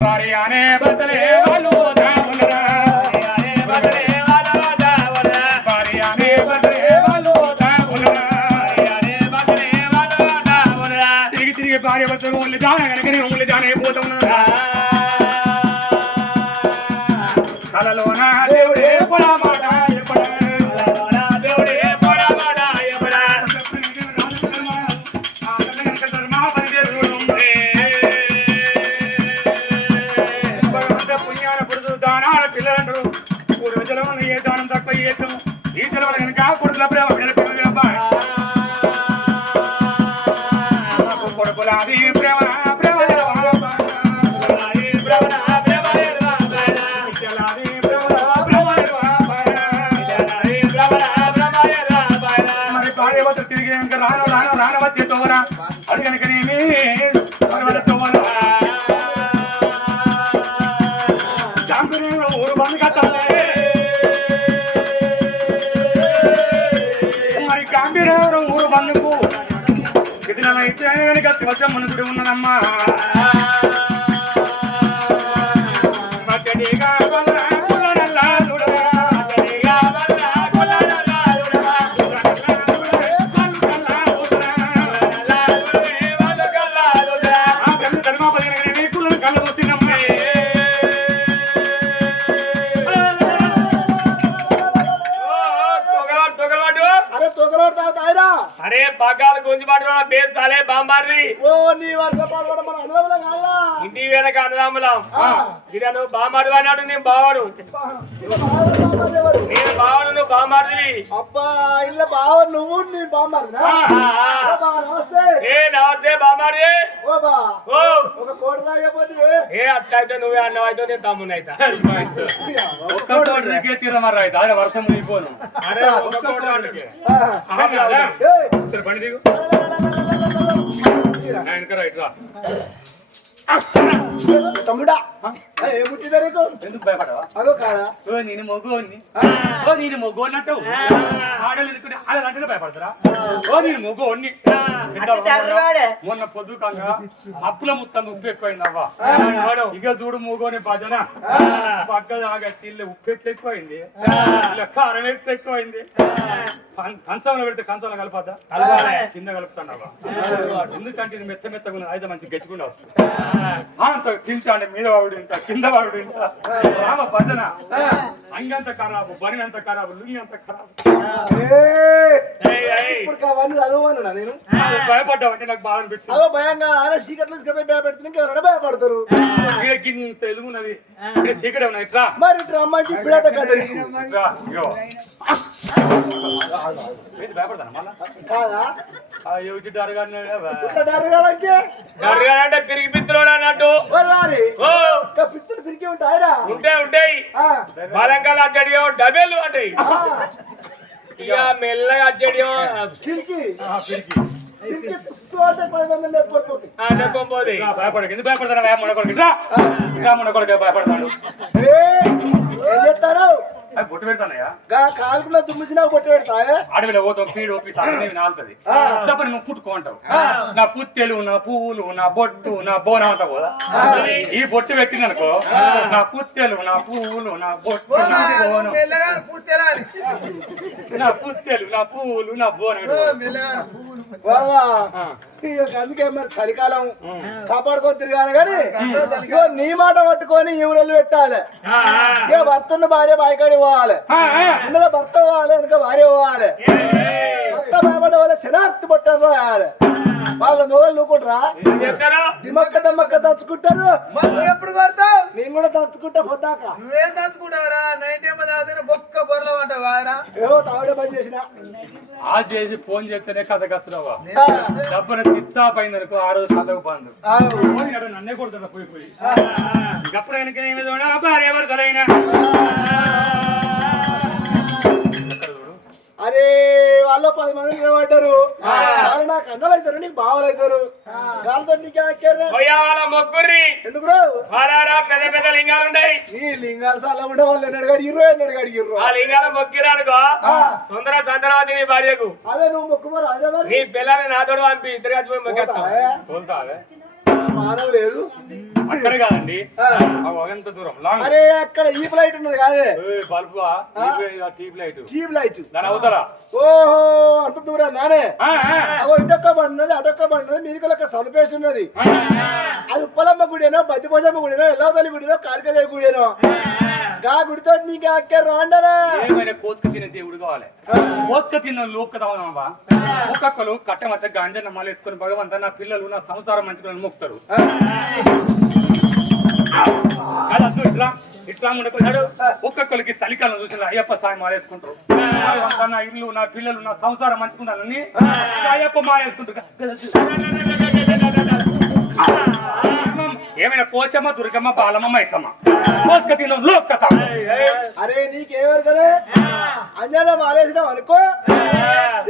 వారి అనే బదలే వాళ్ళు భార్య భర్తలు ఊళ్ళు జాన కనుక నేను ఊళ్ళు జాన అయిపోతూ ఉన్నాను దేవుడే పొడమాట అయితే కనుక శివజం మునుగుడు ఉన్నదమ్మా. ఇరా నువ్వు బామాడు అన్నాడు నేను బావాడు నేను బావాడు నువ్వు బామాడివి. అబ్బా ఇల్ల బావ నువ్వు నీ బామ్మరినా ఓ బా నమస్తే. ఏ నవస్తే బామాడి. ఏ? అట్లయితే నువ్వే అన్నవైతే నేను తమ్మునైతా ఒక్కతోటి తీరమరా దాని వర్షం మునిగిపోను అరే. బండి దిగు. రైట్ రా. తమ్ముడా. ఏ ముట్టిదా నీకు ఎందుకు భయపడవా? అదో కాదా? ఓ నేను మొగోని ఓ నేను మొగోన్నట్టు. ఆడలు ఇరుకుని ఆడలు అంటేనే భయపడతారా? ఓ నేను మొగోని మొన్న పొద్దుకంగా అప్పుల మొత్తం ఉప్పు ఎక్కువైంది అవ్వ ఇక చూడు మూగోని భజన. పక్క దాగా ఉప్పు ఎక్కువైంది. కారం ఎట్లా ఎక్కువైంది కంచంలో పెడితే కంచంలో కలపద్దా కలపాలి. కింద కలుపుతానవ్వా ఎందుకంటే ఇది మెత్త మెత్తగా ఉన్నది అయితే మంచి గట్టికుండా వస్తుంది తింటాండి మీద వాడు ఇంత కింద వాడు ఇంత రామ భజన. అంగంత ఖరాబు బని అంత ఖరాబు లుంగి అంత ఖరాబు ఏయ్, ఏయ్. ఇప్పుడు అవన్నీ చదవమన్నా నేను? భయపడ్డావు అంటే నాకు బాగా అనిపిస్తుంది. అదో భయంగా ఆయన తీసుకుపోయి భయపెడుతుంది ఇంకెవరైనా భయపడతారు. వీళ్ళకి తెలుగున్నది. ఇక్కడ చీకటి ఉన్నాయి ఇట్లా మరి ఇట్లా అమ్మాయి. ఏంటి భయపడతాను మళ్ళా కాదా? జరగాలంటే పిరిగి పిత్తులోడు అన్నట్టు. తిరిగి ఉంటాయిరా? ఉంటే ఉంటాయి. ఆ, బలంకాలు అచ్చడియో డబేలు అంటాయి ఆ, ఇక మెల్లగా అచ్చడియో. పిరికి భయపడతాడు. బొట్టు పెడతానయ్యా? కాలుకులో దుమ్మిసినా పొట్టు పెడతావే? అడవిలో పోతాం పీడు సాగని నాలుతుంది తప్పని నువ్వు పుట్టుకోంటావు నా పుత్తెలు నా పువ్వులు నా బొట్టు నా బోనం అంతా పోదా? ఈ బొట్టు పెట్టిననుకో నా పుత్తెలు నా పువ్వులు నా బొట్టు నా బోనం నా పుత్తెలు నా పువ్వులు నా బోనం అందుకే మరి చలికాలం కాపాడుకొని తిరగాలి కానీ ఇగో నీ మాట పట్టుకొని ఈవురలు పెట్టాలి. ఇక భర్తను భార్య బాయికాడి పోవాలి. ఇందులో భర్త పోవాలి వెనక భార్య పోవాలి. భర్త భయపడే వాళ్ళ శనాస్తి పట్టారు పోవాలి వాళ్ళ నోళ్ళు నూకుంటారా చెప్తారా దిమక్క దమ్మక్క దంచుకుంటారు. ఎప్పుడు కొడతావు? నేను కూడా దంచుకుంటా పొద్దాక. నువ్వేం దంచుకుంటావురా? నైట్ ఏమో తాగితే బొక్క బొర్రలో అంటావు కాదురా? ఏవో తావిడే పని చేసిన. ఆ చేసి ఫోన్ చేస్తేనే కథ కస్తున్నావా డబ్బున చిత్తా పోయింది అనుకో ఆ రోజు కథకు బంధు ఫోన్ ఎక్కడ నన్నే కొడుతున్నా పోయి పోయి ఇంకప్పుడు వెనక ఏమి అరే వాళ్ళు పది మంది నిలబడ్డారు. వాళ్ళు నాకు అన్నలు అవుతారు నీకు బావలు అవుతారు వాళ్ళతో నీకు మొగ్గుర్రి. ఎందుకు పెద్ద పెద్ద లింగాలు ఉన్నాయి నీ లింగాలు సార్లు ఉండే వాళ్ళు ఎన్నడు అడిగిర్రు ఎన్నడు అడిగిర్రు ఆ లింగాల మొక్కిరా అనుకో తొందర సంతరావతి నీ భార్యకు. అదే నువ్వు మొక్కుమారు అదే నీ పిల్లల్ని నాతోడు పంపి ఇద్దరు కలిసి పోయి మొక్కేస్తాం పోతావే? తోలుతావే మానవ లేదు అక్కడ కాదండి. ఎంత దూరం. లాంగ్ అరే అక్కడ ఈ ఫ్లైట్ ఉన్నది కాదే. బల్బా టీప్ లైట్ ట్యూబ్ లైట్ దాని అవుతారా ఓహో అంత దూరం నానే. అగో ఇటొక్క బండి ఉన్నది అటొక్క బండి ఉన్నది మీదికి ఒక సలుపేసి ఉన్నది. అది ఉప్పలమ్మ గుడేనో బతిపోజమ్మ గుడేనో ఎల్లవతల్లి గుడేనో కారికదేవి గుడేనో. గా గుడితో నీకు అక్కడ రాండరా. ఏమైనా కోసుక తినే దేవుడు కావాలి. కోసుక తిన్న లోక తావనమ్మా ఒక్కొక్కరు కట్ట మధ్య గాంజన్న మాలేసుకొని భగవంత నా పిల్లలు నా సంసారం మంచుకొని మొక్కుతారు. ఇట్లా ఇట్లా ఉండకున్నాడు ఒక్కొక్కరికి చలికాలం చూసిన అయ్యప్ప సాయం మాలేసుకుంటారు. భగవంతా, నా ఇల్లు నా పిల్లలు నా సంసారం మంచుకుంటానని అయ్యప్ప ఏమైనా పోచమ్మ దుర్గమ్మ బాలమ్మ మైసమ్మ కోసుక తిన్న లోక అరే నీకేమరు కదా? అంజనా మాలేసినావు అనుకో?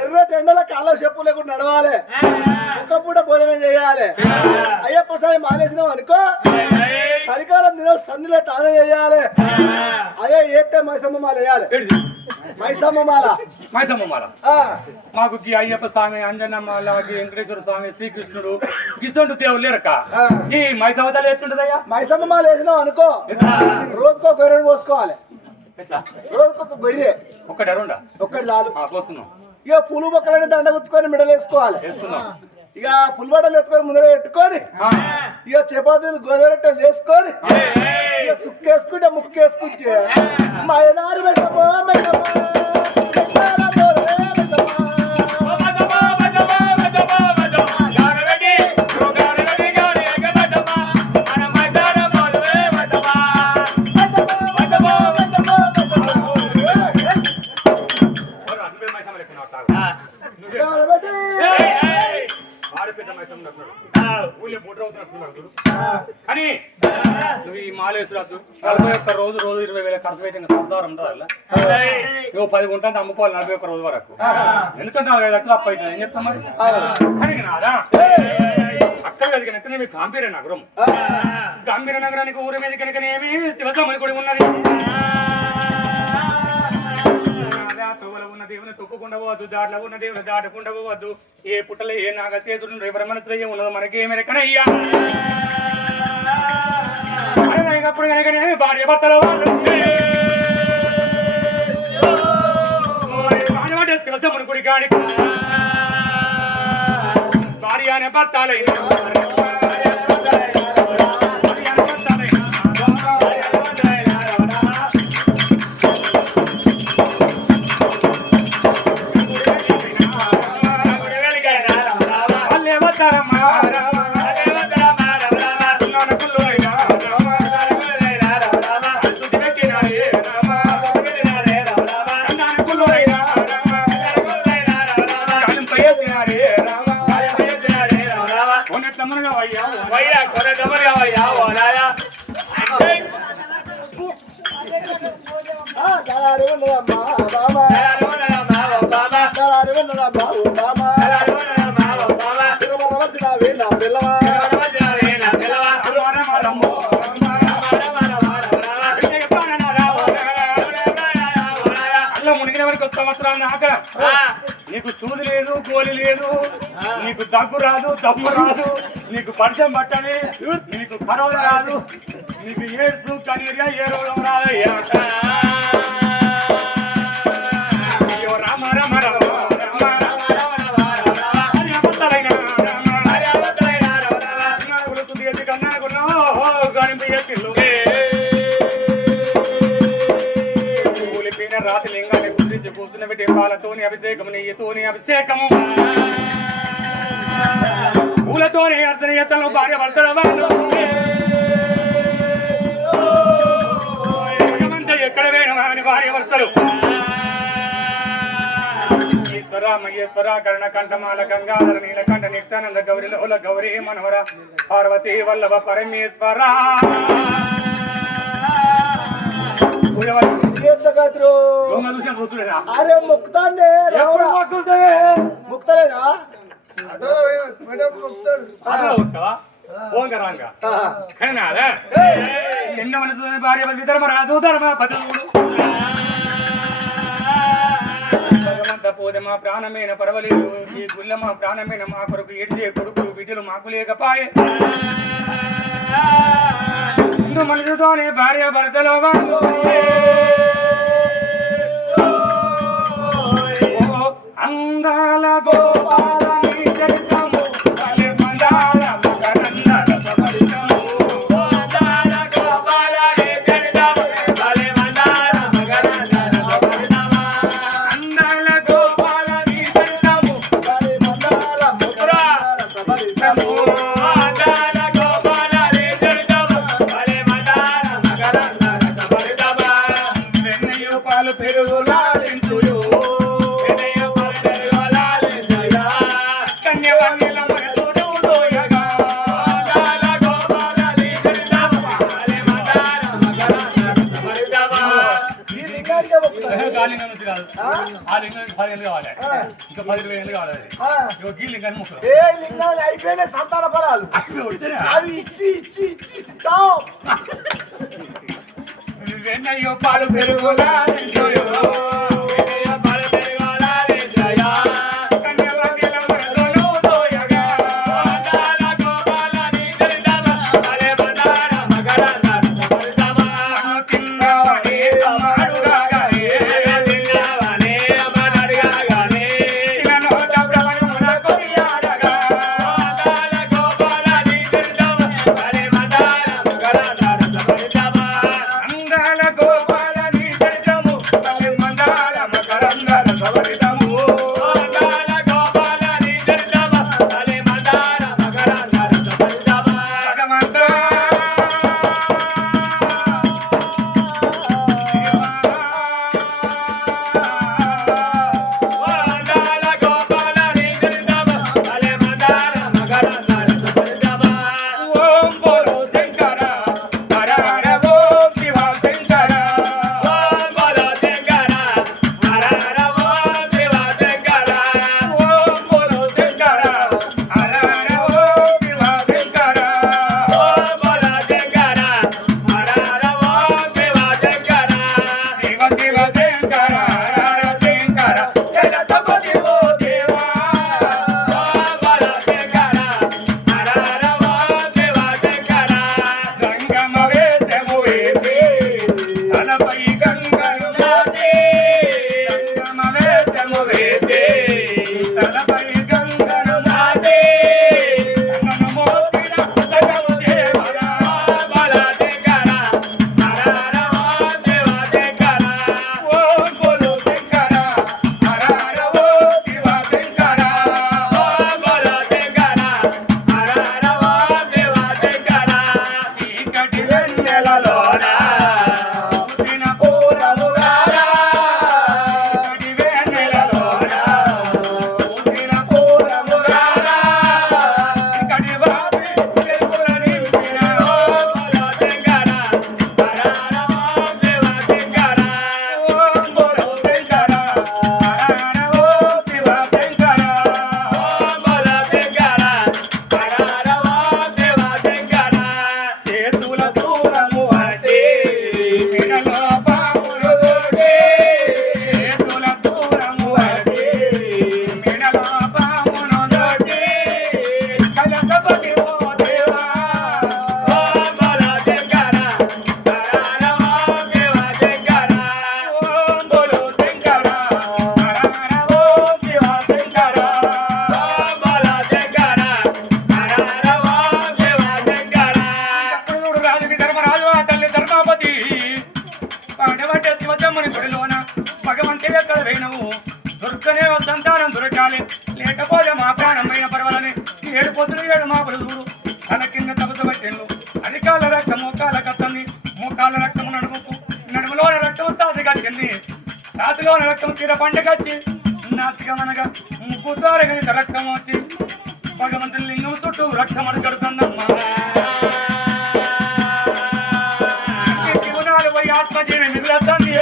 ఎర్ర టెండల కాళ్ళ చెప్పు లేకుండా నడవాలి. ఒక్క పూట భోజనం చేయాలి. అయ్యప్ప సాయి మాలేసినావు అనుకో? చలికాలం దిన సన్నిలో తానం చేయాలి అదే ఏతే మైసమ్మ మాల వేయాలి మైసమ్మ మాల మైసమ్మ మాల ఆ, మాకు అయ్యప్ప స్వామి అంజనమ్మ లాగి వెంకటేశ్వర స్వామి శ్రీకృష్ణుడు గిసొండు దేవుడు లేరక. ఈ మైసవతలు ఎట్లుంటదయ్యా? మైసమ్మ మాల వేసినావు అనుకో రోజుకో గొర్రెను పోసుకోవాలి. రోజుకొక గొర్రె ఒక్కటి రెండా ఒక్కటి చాలు. పోసుకుందాం. ఇక పులు బొక్కలని దండ గుచ్చుకొని మెడలు వేసుకోవాలి. వేసుకుందాం. ఇక పులిబట్టలు ఎత్తుకొని ముందర పెట్టుకొని ఇక చపాతీలు గోదరట్టలు వేసుకొని సుక్కేసుకుంటే ముక్కేసుకుంటే. మా ఎదారు మెసమో మాలేసురాదు నలభై ఒక్క రోజు రోజు ఇరవై వేల ఖర్చు పెట్టిన సంసారం ఉంటుంది నువ్వు పది గుంటలు అమ్ముకోవాలి నలభై ఒక్క రోజు వరకు. ఎందుకంటే నలభై లక్షలు అప్పు అవుతుంది. ఏం చెప్తాం మరి? అక్కడ కనుక మీ గాంభీర నగరం. గాంభీర నగరానికి ఊరి మీద కనుకనేమి శివసమని కూడా ఉన్నది. ఉన్న దేవుని తొక్కుకుండా పోవద్దు దాంట్లో ఉన్న దేవుని దాటకుండా పోవద్దు. ఏ పుట్టలో ఏ నాగశేతుడు ఎవరి మనసులో ఉన్నదో మనకి ఏమి రెక్కనయ్యా అప్పుడు కనుకనే భార్య భర్తల వాళ్ళు మానవాడే శివసముని గుడి భార్య అనే భర్తలైన బాబా నీకు సూది లేదు కోలి లేదు. నీకు దగ్గు రాదు తప్పు రాదు. నీకు పరిచయం పట్టని నీకు కరోనా రాదు. నీకు ఏడ్సు కనీరియా ఏ రోగం రాదు రామ రామ రామ. పాలతోని అభిషేకము. నెయ్యితోని అభిషేకము పూలతోని అర్ధనీయతలు భార్య భర్తల వాళ్ళు. ఎక్కడ వేయడం అని భార్య భర్తలు. ఈశ్వర మహేశ్వర కర్ణ కంఠమాల గంగాధర నీలకంఠ నిత్యానంద గౌరి లోల గౌరీ మనోహర పార్వతీ వల్లభ పరమేశ్వర. అరే మా ప్రాణమైన పర్వలేదు. ఈ గుళ్ళ మా ప్రాణమైన మా కొరకు ఎడిచే కొడుకులు బిడ్డలు మాకు లేకపాయే. ముందు మనసుతోనే భార్య భర్తలో వాళ్ళు అందాల గోపాల ఆ లింగం పది ఏళ్ళు కావాలి ఇంకా పది ఇరవై ఏళ్ళు కావాలి ఈ లింగాన్ని ముక్కలు ఏ లింగాలు అయిపోయినాయి సంతాన ఫలాలు. అవి ఇచ్చి ఇచ్చి ఇచ్చి ఇస్తాం. వెన్నయ్యో పెరుగులా దుర్గమ్మని గుడిలోన భగవంతే ఎక్కడ దుర్గనే దొరకనే సంతానం దొరకాలి. లేకపోతే మా ప్రాణం పైన పర్వాలని ఏడు పొద్దులు ఏడు మా చూడు. తన కింద తపతబట్టెళ్ళు అధికాల రక్తం మోకాల కత్తంది మోకాల రక్తం నడుముకు. నడుములోన రక్తం తాతిగా చెల్లి. తాతిలోన రక్తం తీర పండగచ్చి నాసిగా మనగా ముక్కు ద్వారా రక్తం వచ్చి. భగవంతుని లింగం చుట్టూ రక్తం అడుగడుతుందమ్మా ఆత్మజీవి మిగులుతుంది.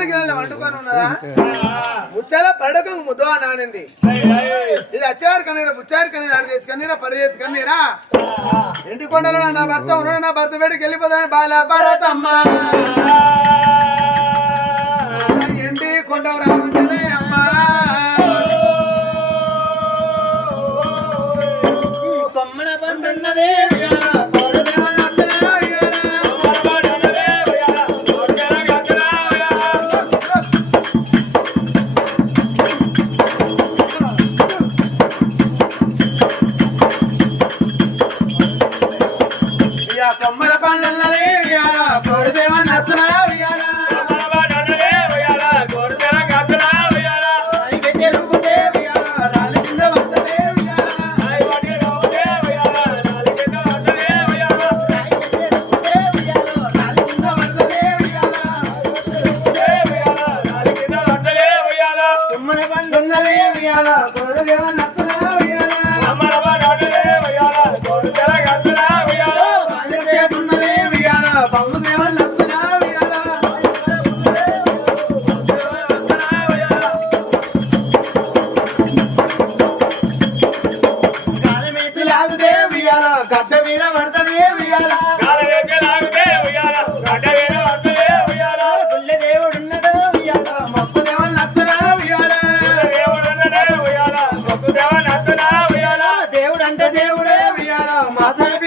పంచాల గిన్నెలు వండుకొని ఉన్నదా? ముచ్చాల పడక ముద్దు అని ఆనింది ఇది అచ్చారు కన్నీరా బుచ్చారు కన్నీరా అడి తెచ్చు కన్నీరా పడి తెచ్చు కన్నీరా? ఇంటి కొండలో నా భర్త ఉన్నాడు నా భర్త బయటికి వెళ్ళిపోతాను బాల పార్వతమ్మ. ఇంటి కొండ అమ్మా. పండ్లన్నదే Mother.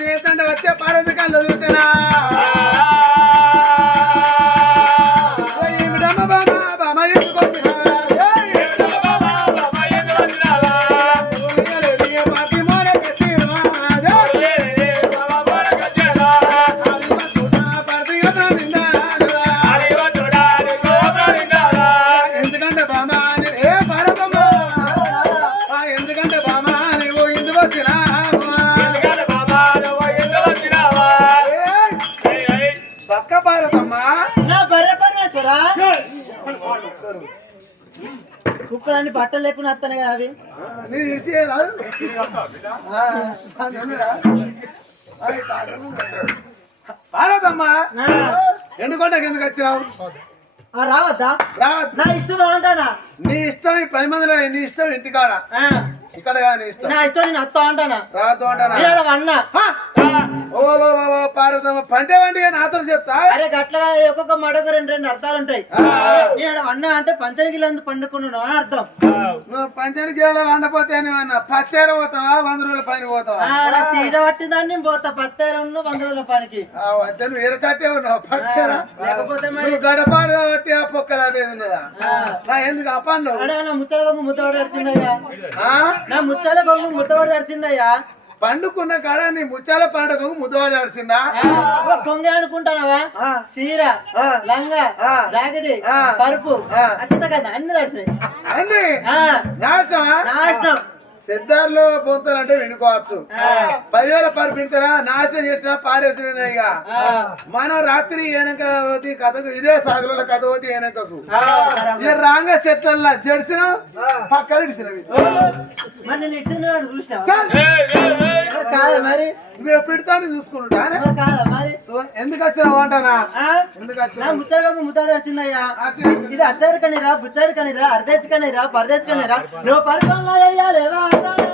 రామ వచ్చే పార్వతి కళ్ళు చూసినా కుక్కలన్నీ బట్టలు లేకుండా వస్తాను కదా అవి? భారతమ్మ ఎందుకంటే ఎందుకు వచ్చినావు? ఆ, రావద్దా. నా ఇష్టం అంటానా నీ ఇష్టం ఈ పది మందిలో నీ ఇష్టం ఇంటికాడ. ఇక్కడ కాదు నీ ఇష్టం. నా ఇష్టం నేను వస్తా అంటానా? రావద్దు అంటానా? నేను అన్న హా! ఓ ఓ, ఓ, ఓ, పార్వతమ్మ పంటే వంటి నాతో చెప్తా? అరే గట్ల ఒక్కొక్క మడొక రెండు రెండు అర్థాలు ఉంటాయి. నేను అన్న అంటే పంచగిలందు పండుకున్నాను అని అర్థం. నువ్వు గిరాలో వండపోతే అని అన్న. పచ్చేర పోతావా? వంద రోజుల పైన పోతావా? తీట పట్టిందాన్ని నేను పోతా. పత్తేరంలో వంద రోజుల పనికి. నువ్వు ఎరకట్టే ఉన్నావు. పచ్చేర? లేకపోతే మరి గడపాడు కాబట్టి ఆ పొక్క మీద ఉన్నదా? ఎందుకు అప్పన్ను అడే నా నా ముచ్చల కొంగు ముద్దవాడు దర్శిందయ్యా పండుకున్న కాడ నీ ముచ్చాల పండుగ ముద్దవాడు నడిచిందా కొంగ అనుకుంటానవా చీర. లంగా. జాకెట్ ఆ. పరుపు ఆ. అత్త కదా అన్ని దర్శనం అన్ని? ఆ, నాశనమా? నాశనం. సిద్ధార్థలో పోతానంటే వినుకోవచ్చు. పదివేల పరు పిండుతారా నాశనం చేసినా పారేసిన ఇక. మనం రాత్రి ఏనక పోతే కథకు ఇదే సాగుల కథ పోతే. ఇక రాంగ చెట్లల్లా జడిసిన పక్కన కాదా మరి. నువ్వు చూసుకుంటా మరి కాదా మరి. ఎందుకు వచ్చినావు అంటానా? ఎందుకు వచ్చిందయ్యా. ఇది అచ్చారు కనీరా బుచ్చారు కనీరా అర్ధేసి కనీరా పరదేశ్ కనీరా నువ్వు పరిపాలన.